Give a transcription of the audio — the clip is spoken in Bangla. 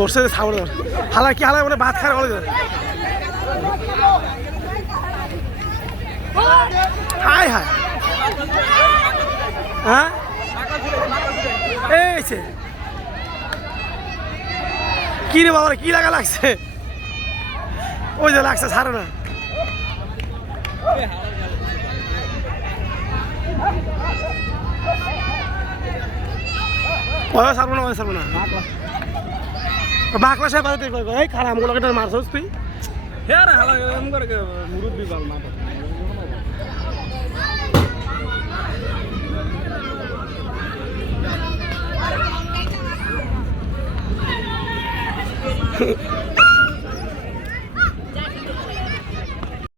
দর্শে ছাগল হালা কি হালা মানে ভাত খায় বলে হাই হাই হ্যাঁ এইছে কি রে বাবা কি লাগা লাগছে ওই যে লাগছে ছাড়ো না ছাড়বো না ছাড়বো না বাকলা সাহেব এই খারাপ আমগুলোকে মারছস তুই হ্যাঁ রে হালা মুরব্বী বাল না